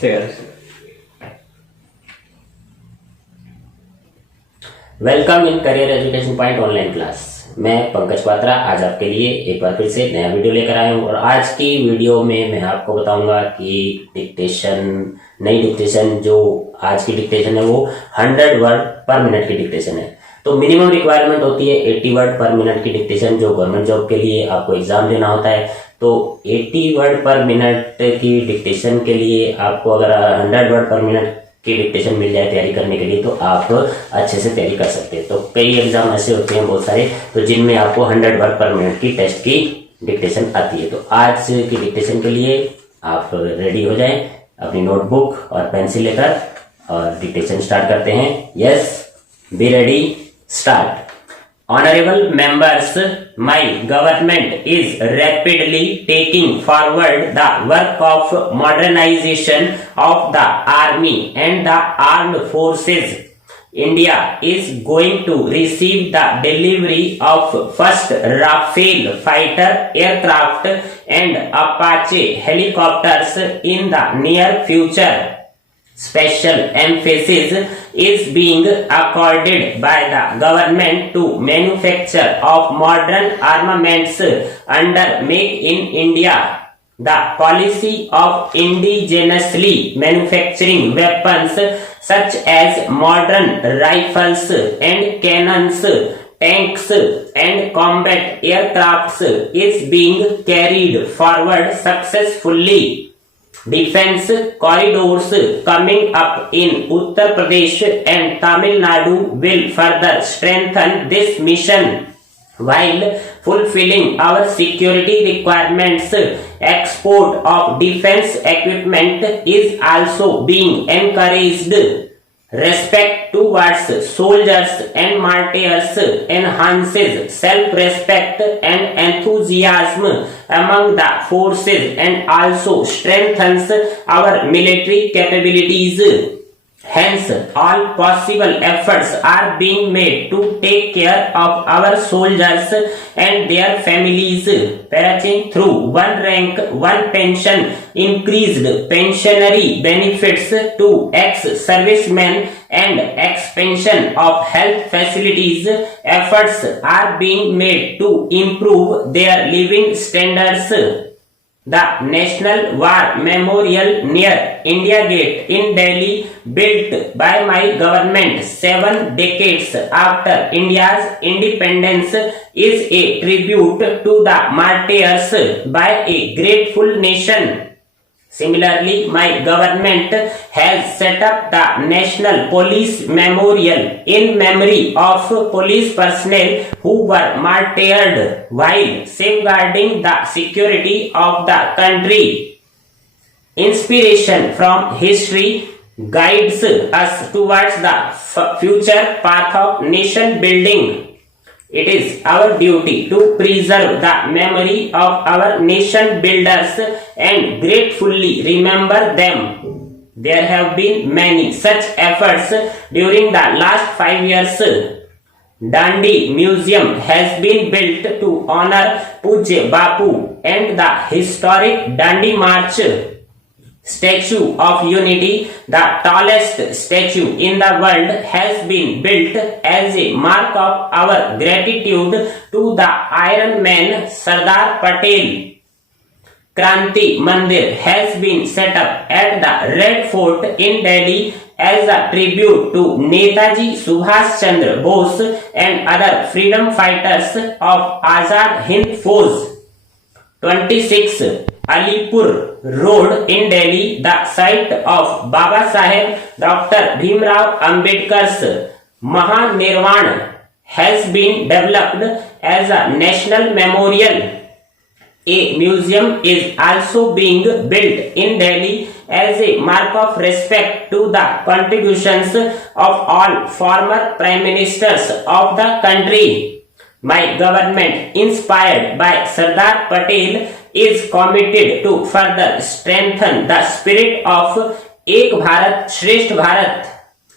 Share. Welcome in career education point online class. मैं पंकज पात्रा आज आपके लिए एक बार फिर से नया वीडियो लेकर आया हूँ और आज की वीडियो में मैं आपको बताऊंगा कि नई डिक्टेशन जो आज की डिक्टेशन है वो 100 वर्ड पर मिनट की डिक्टेशन है। तो मिनिमम रिक्वायरमेंट होती है 80 वर्ड पर मिनट की डिक्टेशन जो गवर्नमेंट जॉब के लिए आपको एग्जाम देना होता है। तो 80 वर्ड पर मिनट की डिक्टेशन के लिए आपको अगर 100 वर्ड पर मिनट की डिक्टेशन मिल जाए तैयारी करने के लिए तो आप अच्छे से तैयारी कर सकते हैं। तो कई एग्जाम ऐसे होते हैं बहुत सारे तो जिनमें आपको 100 वर्ड पर मिनट की टेस्ट की डिक्टेशन आती है। तो आज की डिक्टेशन के लिए आप रेडी हो जाएं अपनी नोटबुक और पेंसिल लेकर और डिक्टेशन स्टार्ट करते हैं। Yes, be ready, start. Honorable members, my government is rapidly taking forward the work of modernization of the army and the armed forces. India is going to receive the delivery of first Rafale fighter aircraft and Apache helicopters in the near future. Special emphasis is being accorded by the government to manufacture of modern armaments under Make in India. The policy of indigenously manufacturing weapons such as modern rifles and cannons, tanks and combat aircrafts is being carried forward successfully. Defense corridors coming up in Uttar Pradesh and Tamil Nadu will further strengthen this mission. While fulfilling our security requirements, export of defense equipment is also being encouraged. Respect towards soldiers and martyrs enhances self-respect and enthusiasm among the forces and also strengthens our military capabilities. Hence, all possible efforts are being made to take care of our soldiers and their families. Paraching through one rank, one pension, increased pensionary benefits to ex-servicemen and expansion of health facilities. Efforts are being made to improve their living standards. The National War Memorial near India Gate in Delhi, built by my government 7 decades after India's independence, is a tribute to the martyrs by a grateful nation. Similarly, my government has set up the National Police Memorial in memory of police personnel who were martyred while safeguarding the security of the country. Inspiration from history guides us towards the future path of nation building. It is our duty to preserve the memory of our nation builders and gratefully remember them. There have been many such efforts during the last 5 years. Dandi Museum has been built to honor Pujya Bapu and the historic Dandi March. Statue of Unity, the tallest statue in the world, has been built as a mark of our gratitude to the Iron Man Sardar Patel. Kranti Mandir has been set up at the Red Fort in Delhi as a tribute to Netaji Subhash Chandra Bose and other freedom fighters of Azad Hind Fauj. 26 Alipur Road in Delhi, the site of Baba Saheb Dr. Bhimrao Ambedkar's Mahanirvan, has been developed as a national memorial. A museum is also being built in Delhi as a mark of respect to the contributions of all former prime ministers of the country. My government, inspired by Sardar Patel, is committed to further strengthen the spirit of Ek Bharat Shresth Bharat.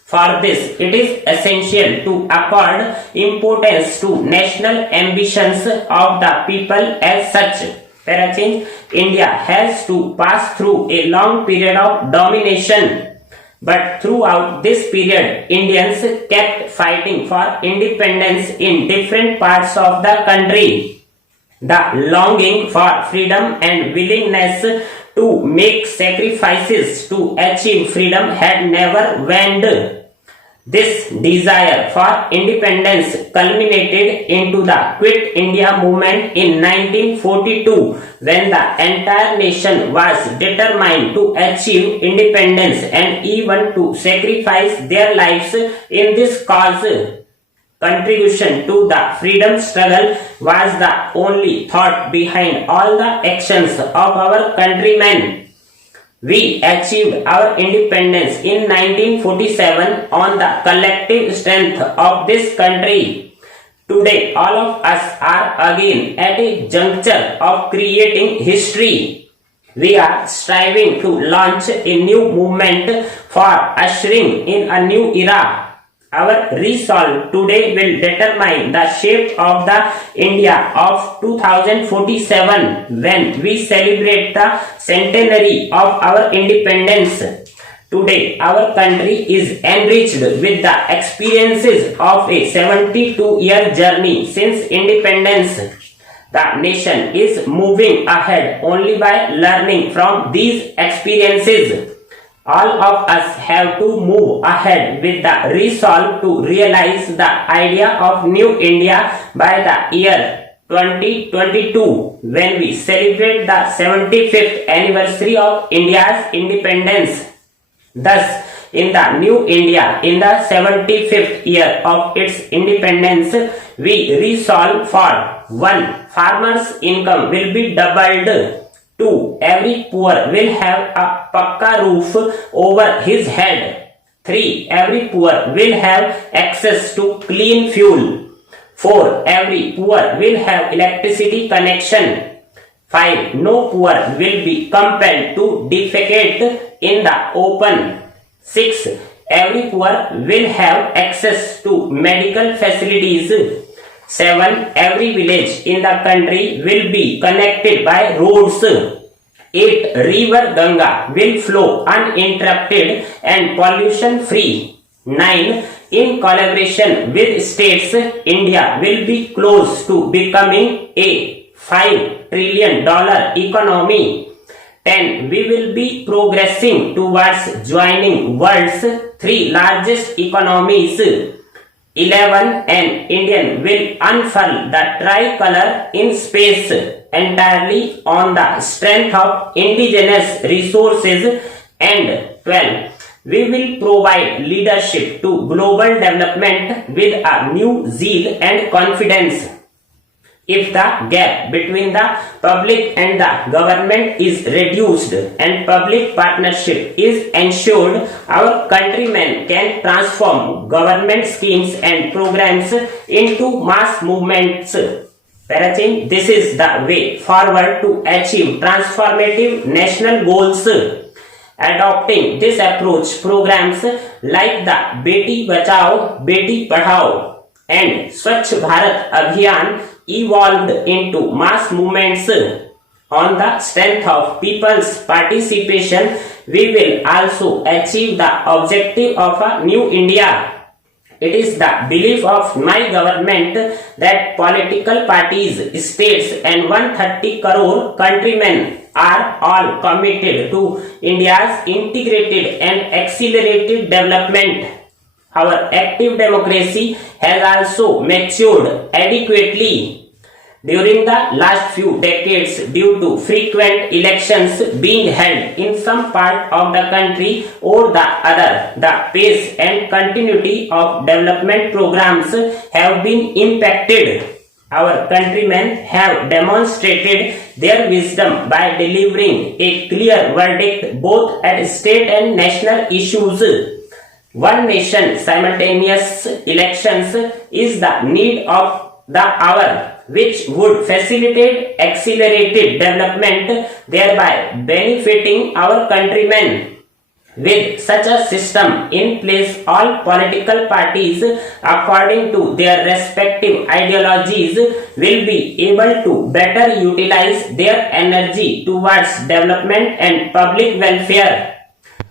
For this, it is essential to accord importance to national ambitions of the people as such. Para change, India has to pass through a long period of domination. But throughout this period, Indians kept fighting for independence in different parts of the country. The longing for freedom and willingness to make sacrifices to achieve freedom had never waned. This desire for independence culminated into the Quit India movement in 1942, when the entire nation was determined to achieve independence and even to sacrifice their lives in this cause. Contribution to the freedom struggle was the only thought behind all the actions of our countrymen. We achieved our independence in 1947 on the collective strength of this country. Today, all of us are again at a juncture of creating history. We are striving to launch a new movement for ushering in a new era. Our resolve today will determine the shape of the India of 2047 when we celebrate the centenary of our independence. Today, our country is enriched with the experiences of a 72-year journey since independence. The nation is moving ahead only by learning from these experiences. All of us have to move ahead with the resolve to realize the idea of New India by the year 2022, when we celebrate the 75th anniversary of India's independence. Thus, in the New India, in the 75th year of its independence, we resolve for 1. Farmers' income will be doubled. 2. Every poor will have a pakka roof over his head. 3. Every poor will have access to clean fuel. 4. Every poor will have electricity connection. 5. No poor will be compelled to defecate in the open. 6. Every poor will have access to medical facilities. 7. Every village in the country will be connected by roads. 8. River Ganga will flow uninterrupted and pollution free. 9. In collaboration with states, India will be close to becoming a $5 trillion economy. 10. We will be progressing towards joining world's 3 largest economies. 11. An Indian will unfurl the tricolor in space entirely on the strength of indigenous resources. And 12. We will provide leadership to global development with a new zeal and confidence. If the gap between the public and the government is reduced and public partnership is ensured, our countrymen can transform government schemes and programs into mass movements. Parachin, this is the way forward to achieve transformative national goals. Adopting this approach, programs like the Beti Bachao, Beti Padhao and Swachh Bharat Abhiyan evolved into mass movements. On the strength of people's participation, we will also achieve the objective of a new India. It is the belief of my government that political parties, states and 130 crore countrymen are all committed to India's integrated and accelerated development. Our active democracy has also matured adequately during the last few decades due to frequent elections being held in some part of the country or the other. The pace and continuity of development programs have been impacted. Our countrymen have demonstrated their wisdom by delivering a clear verdict both at state and national issues. One nation, simultaneous elections is the need of the hour, which would facilitate accelerated development, thereby benefiting our countrymen. With such a system in place, all political parties, according to their respective ideologies, will be able to better utilize their energy towards development and public welfare.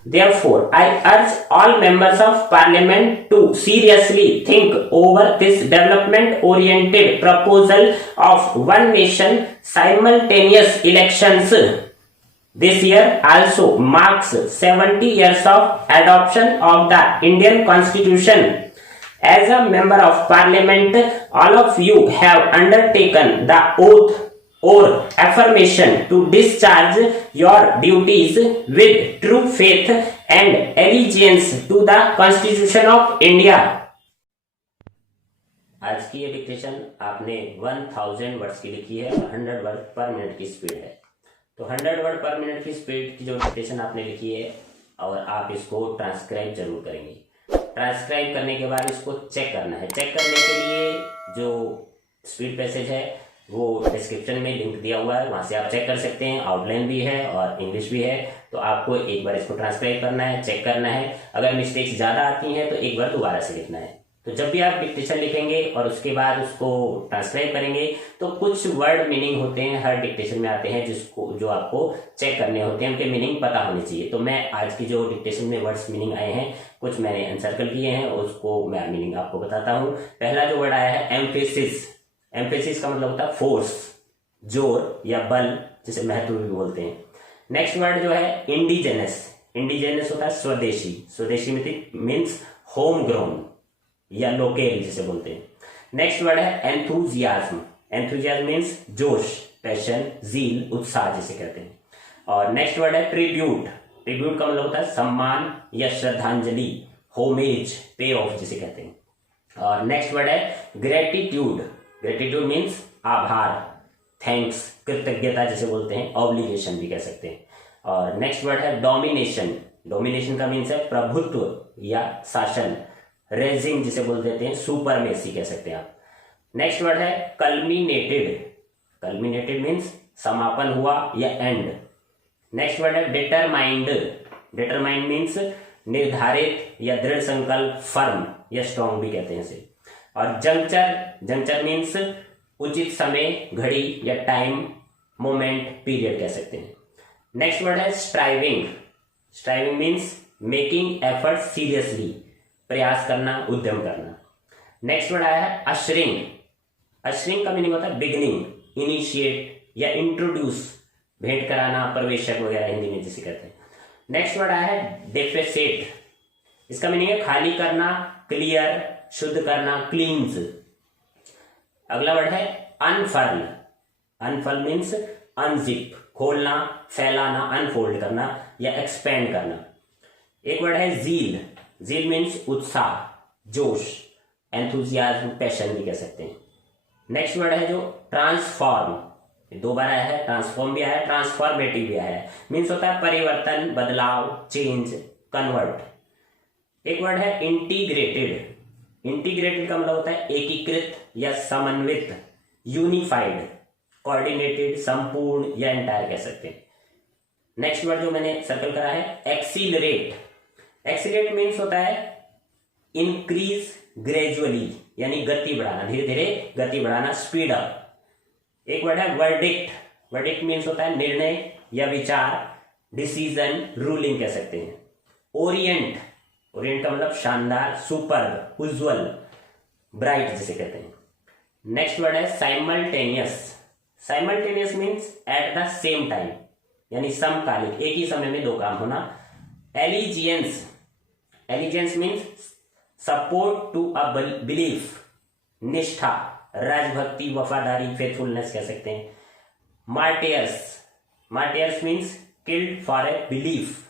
Therefore, I urge all members of parliament to seriously think over this development-oriented proposal of one nation simultaneous elections. This year also marks 70 years of adoption of the Indian Constitution. As a member of parliament, all of you have undertaken the oath or affirmation to discharge your duties with true faith and allegiance to the Constitution of India. आज की ये dictation आपने 1000 words की लिखी है, 100 word पर minute की speed है। तो 100 वर्ड पर मिनट की स्पीड की जो डिक्टेशन आपने लिखी है, और आप इसको ट्रांसक्राइब जरूर करेंगे। ट्रांसक्राइब करने के बाद इसको चेक करना है। चेक करने के लिए जो स्पीड पैसेज है वो डिस्क्रिप्शन में लिंक दिया हुआ है, वहां से आप चेक कर सकते हैं। आउटलाइन भी है और इंग्लिश भी है। तो आपको एक बार इसको ट्रांसक्राइब करना है, चेक करना है। अगर मिस्टेक्स ज्यादा आती हैं तो एक बार दोबारा से लिखना है। तो जब भी आप डिक्टेशन लिखेंगे और उसके बाद उसको ट्रांसक्राइब करेंगे तो कुछ वर्ड मीनिंग होते हैं, हर डिक्टेशन में आते हैं, जिसको जो आपको चेक करने होते हैं, उनके मीनिंग पता होनी चाहिए। तो मैं आज की जो डिक्टेशन में वर्ड्स मीनिंग आए हैं, कुछ मैंने अनसर्कल किए हैं, उसको मैं मीनिंग आपको बताता हूं। पहला जो वर्ड आया है एम्फेसिस। एम्फेसिस का मतलब होता है फोर्स, जोर या बल, जिसे महत्व भी बोलते हैं। नेक्स्ट वर्ड जो है इंडिजेनस। इंडिजेनस होता है स्वदेशी। स्वदेशी मीन्स होम ग्रोन या लोकेल जिसे बोलते हैं। नेक्स्ट वर्ड है एंथुजियाज्म। एंथुजियाज्म मीन्स जोश, पैशन, जील, उत्साह जिसे कहते हैं। और नेक्स्ट वर्ड है ट्रिब्यूट। ट्रिब्यूट का मतलब होता है सम्मान या श्रद्धांजलि, होमेज, पे ऑफ जिसे कहते हैं। और नेक्स्ट वर्ड है ग्रेटिट्यूड। ग्रेटिट्यूड मीन्स आभार, थैंक्स, कृतज्ञता जिसे बोलते हैं, ऑब्लिगेशन भी कह सकते हैं। और नेक्स्ट वर्ड है डोमिनेशन। डोमिनेशन का मीन्स है प्रभुत्व या शासन, रेजिंग जिसे बोल देते हैं, सुपरमेसी कह सकते हैं आप। नेक्स्ट वर्ड है कल्मिनेटेड। कल्मिनेटेड मीन्स समापन हुआ या एंड। नेक्स्ट वर्ड है डिटरमाइंड। डिटरमाइंड मीन्स निर्धारित या दृढ़ संकल्प, फर्म या स्ट्रॉन्ग भी कहते हैं इसे। और जंक्चर। जंक्चर मीन्स उचित समय, घड़ी या टाइम, मोमेंट, पीरियड कह सकते हैं। नेक्स्ट वर्ड है striving. Striving means making effort seriously, प्रयास करना, उद्यम करना। नेक्स्ट वर्ड आया है अशरिंग। अशरिंग का मीनिंग होता है बिगिनिंग, इनिशिएट या इंट्रोड्यूस, भेंट कराना, प्रवेशक वगैरह हिंदी में जिसे कहते हैं। नेक्स्ट वर्ड आया है डेफिसिट। इसका मीनिंग है खाली करना, क्लियर, शुद्ध करना, क्लींस। अगला वर्ड है अनफर्ल। अनफर्ल मीन्स अनजिप, खोलना, फैलाना, अनफोल्ड करना या एक्सपेंड करना। एक वर्ड है जील। जील मीन्स उत्साह, जोश, एंथुजियाज्म, पैशन भी कह सकते हैं। नेक्स्ट वर्ड है जो ट्रांसफॉर्म। दो बार आया है, ट्रांसफॉर्म भी आया है, ट्रांसफॉर्मेटिव भी आया है। मीन्स होता है परिवर्तन, बदलाव, चेंज, कन्वर्ट। एक वर्ड है इंटीग्रेटेड। इंटीग्रेटेड का मतलब होता है एकीकृत या समन्वित, यूनिफाइड, कोऑर्डिनेटेड, संपूर्ण या एंटायर कह सकते हैं। नेक्स्ट वर्ड जो मैंने सर्कल करा है एक्सीलरेट। एक्सीलरेट मीन्स होता है इंक्रीज ग्रेजुअली, यानी गति बढ़ाना, धीरे धीरे गति बढ़ाना, स्पीड अप। एक वर्ड है वर्डिक्ट। वर्डिक्ट मीन्स होता है निर्णय या विचार, डिसीजन, रूलिंग कह सकते हैं। ओरिएंट। ओरिएंट का मतलब शानदार, सुपर, उज्ज्वल, ब्राइट जिसे कहते हैं। नेक्स्ट वर्ड है simultaneous. Simultaneous means at the same time, यानी समकालिक, एक ही समय में दो काम होना। Allegiance. Allegiance means support to a belief, निष्ठा, राजभक्ति, वफादारी, फेथफुलनेस कह सकते हैं। Martyrs. Martyrs means killed for a belief,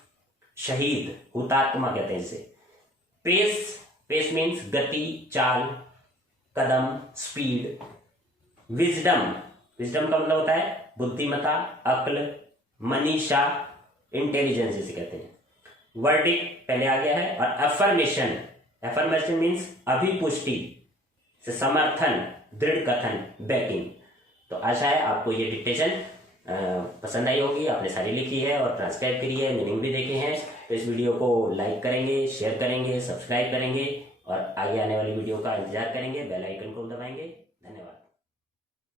शहीद, हुतात्मा कहते हैं इसे। पेस। पेस मीन्स गति, चाल, कदम, स्पीड। विजडम। विजडम का मतलब होता है बुद्धिमता, अक्ल, मनीषा, इंटेलिजेंस जिसे कहते हैं। वर्डिक्ट पहले आ गया है। और अफर्मेशन। अफर्मेशन मीन्स अभिपुष्टि, समर्थन, दृढ़ कथन, बैकिंग। तो आशा है आपको ये डिक्टेशन पसंद आई होगी, आपने सारी लिखी है और ट्रांसक्राइब करी है, मीनिंग भी देखे हैं। तो इस वीडियो को लाइक करेंगे, शेयर करेंगे, सब्सक्राइब करेंगे और आगे आने वाली वीडियो का इंतजार करेंगे, बेल आइकन को दबाएंगे।